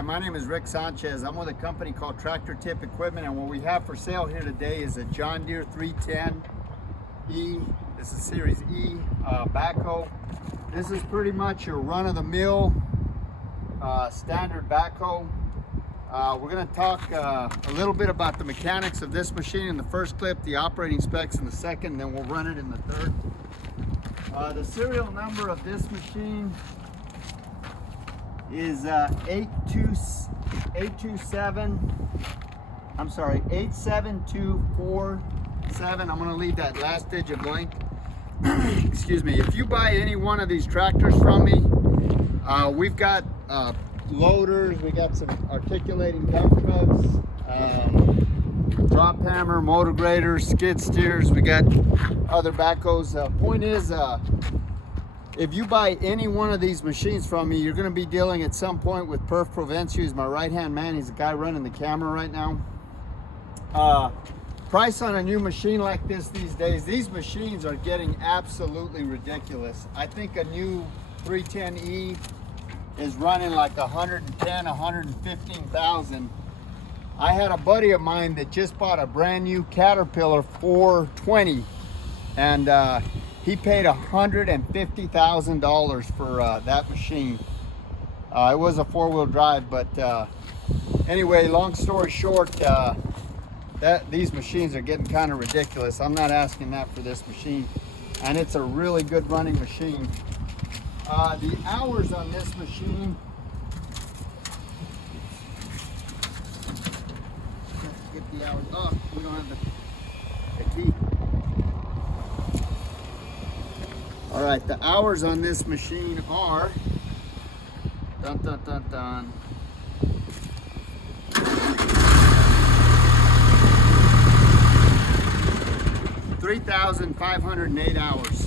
Hi, my name is Rick Sanchez. I'm with a company called Tractor Tip Equipment, and what we have for sale here today is a John Deere 310E. This is Series E backhoe. This is pretty much your run-of-the-mill standard backhoe. We're going to talk a little bit about the mechanics of this machine in the first clip, the operating specs in the second, and then we'll run it in the third. The serial number of this machine is 87247. I'm going to leave that last digit blank. Excuse me. If you buy any one of these tractors from me, we've got loaders, we got some articulating dump trucks, drop hammer, motor graders, skid steers, we got other backhoes. Point is, if you buy any one of these machines from me, you're going to be dealing at some point with Perf Provencio. He's my right-hand man. He's the guy running the camera right now. Price on a new machine like this these days, these machines are getting absolutely ridiculous. I think a new 310E is running like 110, 115,000. I had a buddy of mine that just bought a brand new Caterpillar 420, and he paid $150,000 for that machine. It was a four-wheel drive, but anyway, long story short, these machines are getting kind of ridiculous. I'm not asking that for this machine, and it's a really good running machine. The hours on this machine, let's get the hours. Oh, we don't have the key. All right, the hours on this machine are 3,508 hours.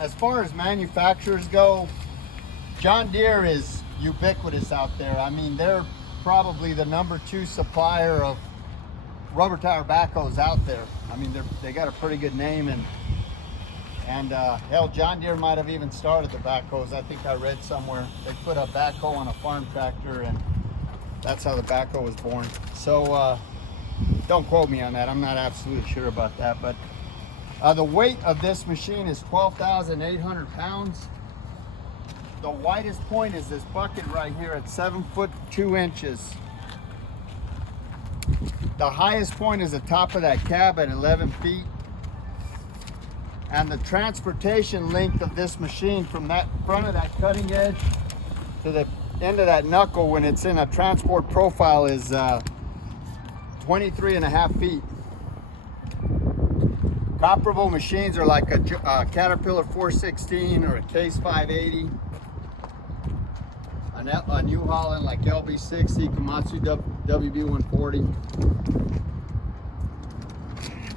As far as manufacturers go, John Deere is ubiquitous out there. I mean, they're probably the #2 supplier of rubber tire backhoes out there. I mean, they got a pretty good name, and hell, John Deere might have even started the backhoes. I think I read somewhere they put a backhoe on a farm tractor, and that's how the backhoe was born. So don't quote me on that. I'm not absolutely sure about that, but the weight of this machine is 12,800 pounds. The widest point is this bucket right here at 7 foot 2 inches. The highest point is the top of that cab at 11 feet. And the transportation length of this machine from that front of that cutting edge to the end of that knuckle when it's in a transport profile is 23.5 feet. Comparable machines are like a Caterpillar 416 or a Case 580. A New Holland like LB60, Komatsu WB140.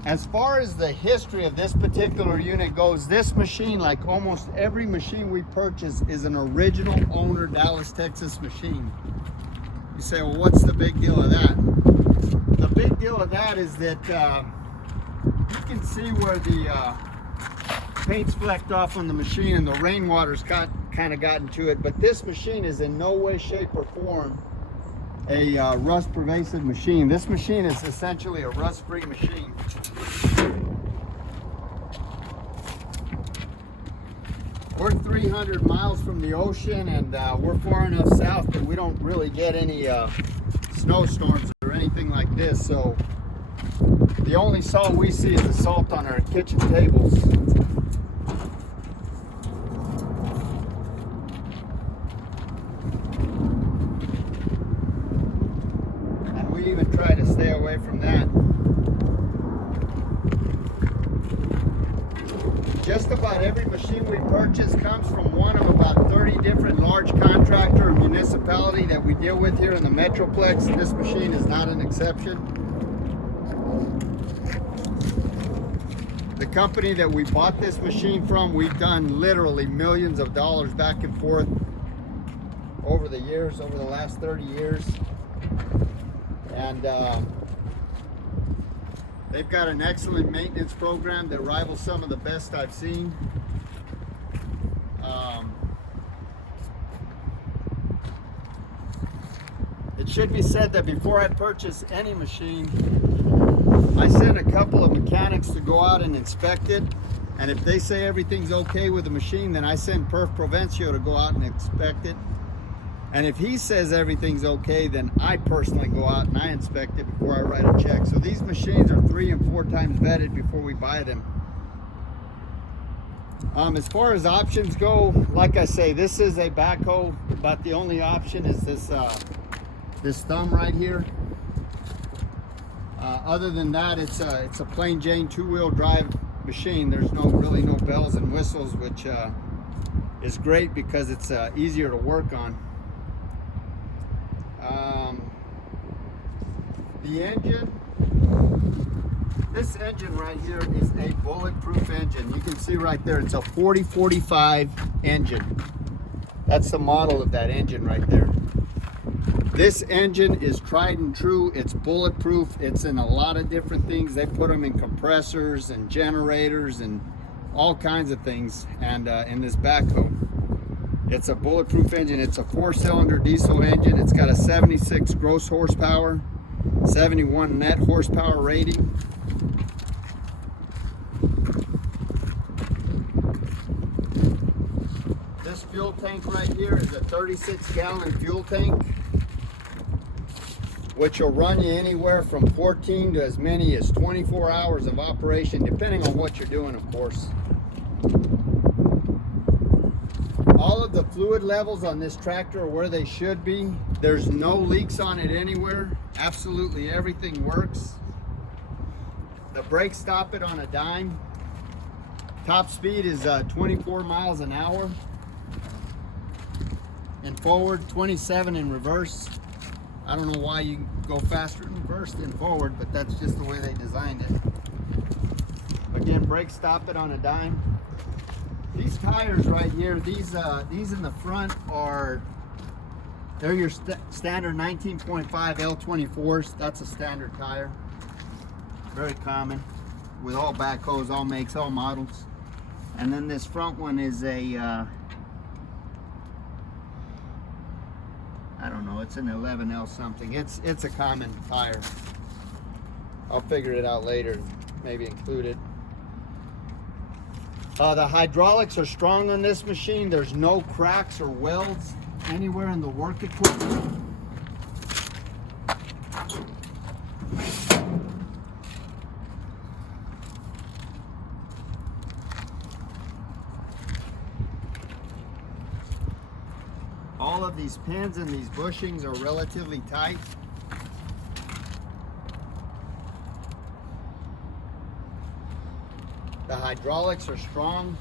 As far as the history of this particular unit goes, this machine, like almost every machine we purchase, is an original owner Dallas, Texas machine. You say, well, what's the big deal of that? The big deal of that is that you can see where the paint's flecked off on the machine and the rainwater's kind of gotten to it, but this machine is in no way, shape, or form a rust pervasive machine. This machine is essentially a rust-free machine. We're 300 miles from the ocean, and we're far enough south that we don't really get any snowstorms or anything like this, so the only salt we see is the salt on our kitchen tables. And we even try to stay away from that. Just about every machine we purchase comes from one of about 30 different large contractor or municipality that we deal with here in the Metroplex. This machine is not an exception. The company that we bought this machine from, we've done literally millions of dollars back and forth over the years, over the last 30 years. And They've got an excellent maintenance program that rivals some of the best I've seen. It should be said that before I purchase any machine, I send a couple of mechanics to go out and inspect it. And if they say everything's okay with the machine, then I send Perf Provencio to go out and inspect it. And if he says everything's okay, then I personally go out and I inspect it before I write a check. So these machines are 3 and 4 times vetted before we buy them. As far as options go, like I say, this is a backhoe. About the only option is this thumb right here. Other than that, it's a plain Jane 2-wheel drive machine. There's really no bells and whistles, which is great because it's easier to work on. The engine, this engine right here is a bulletproof engine. You can see right there, it's a 4045 engine. That's the model of that engine right there. This engine is tried and true. It's bulletproof. It's in a lot of different things. They put them in compressors and generators and all kinds of things. And in this backhoe, it's a bulletproof engine. It's a 4-cylinder diesel engine. It's got a 76 gross horsepower, 71 net horsepower rating. This fuel tank right here is a 36-gallon fuel tank, which will run you anywhere from 14 to as many as 24 hours of operation, depending on what you're doing, of course. All of the fluid levels on this tractor are where they should be. There's no leaks on it anywhere. Absolutely everything works. The brakes stop it on a dime. Top speed is 24 miles an hour in forward, 27 in reverse. I don't know why you go faster in reverse than forward, but that's just the way they designed it. Again, brakes stop it on a dime. These tires right here, these in the front they're your standard 19.5 L24s. That's a standard tire. Very common with all backhoes, all makes, all models. And then this front one is a, I don't know, it's an 11L something. It's a common tire. I'll figure it out later, maybe include it. The hydraulics are strong on this machine. There's no cracks or welds anywhere in the work equipment. All of these pins and these bushings are relatively tight. The hydraulics are strong.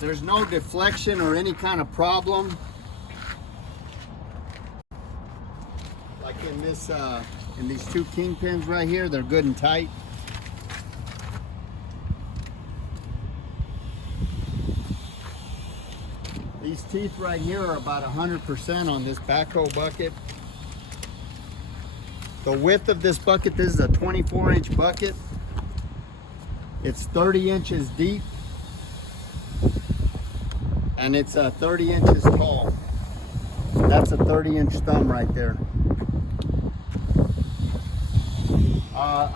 There's no deflection or any kind of problem. Like in this, in these 2 kingpins right here, they're good and tight. These teeth right here are about 100% on this backhoe bucket. The width of this bucket, this is a 24-inch bucket. It's 30 inches deep, and it's 30 inches tall. That's a 30-inch thumb right there.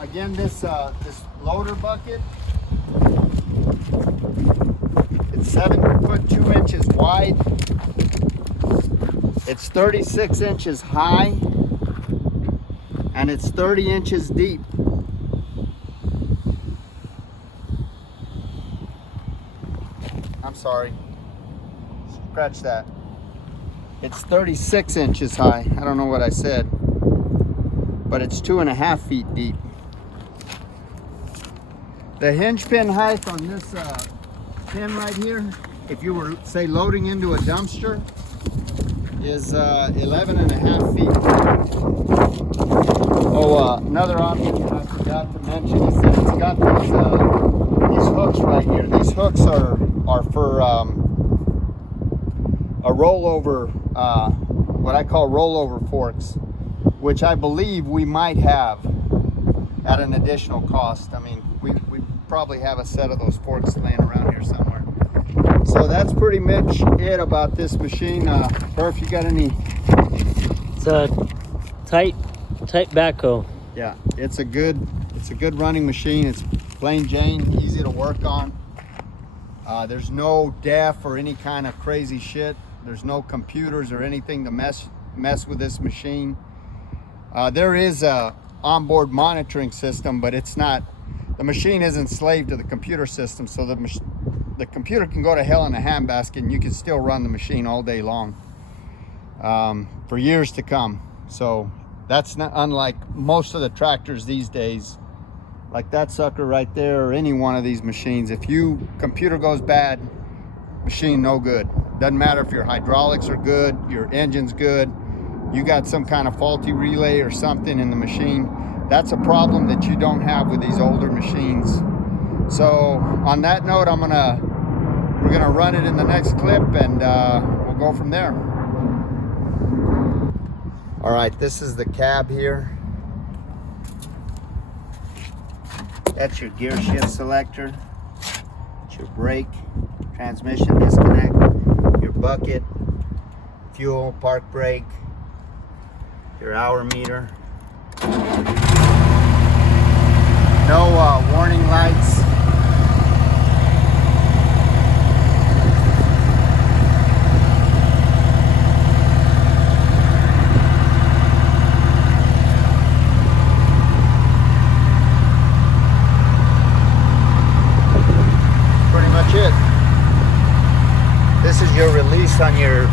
Again, this loader bucket, it's 7 foot 2 inches wide. It's 36 inches high, and it's 30 inches deep. I'm sorry, scratch that. It's 36 inches high. I don't know what I said, but it's 2.5 feet deep. The hinge pin height on this pin right here, if you were, say, loading into a dumpster, is 11.5 feet. Oh, another option I forgot to mention is that it's got these hooks right here. These hooks are for a rollover, what I call rollover forks, which I believe we might have. at an additional cost. I mean, we probably have a set of those forks laying around here somewhere. So that's pretty much it about this machine. Burf, you got any? It's a tight backhoe. Yeah, it's a good running machine. It's plain Jane, easy to work on. There's no def or any kind of crazy shit. There's no computers or anything to mess with this machine. There is a onboard monitoring system, but it's not. The machine isn't slave to the computer system, so the computer can go to hell in a handbasket, and you can still run the machine all day long for years to come. So that's not unlike most of the tractors these days, like that sucker right there, or any one of these machines. If computer goes bad, machine no good. Doesn't matter if your hydraulics are good, your engine's good, you got some kind of faulty relay or something in the machine. That's a problem that you don't have with these older machines. So on that note, we're gonna run it in the next clip, and we'll go from there. All right, this is the cab here. That's your gear shift selector. It's your brake, transmission disconnect, your bucket, fuel, park brake, your hour meter. No warning lights. Pretty much it. This is your release on your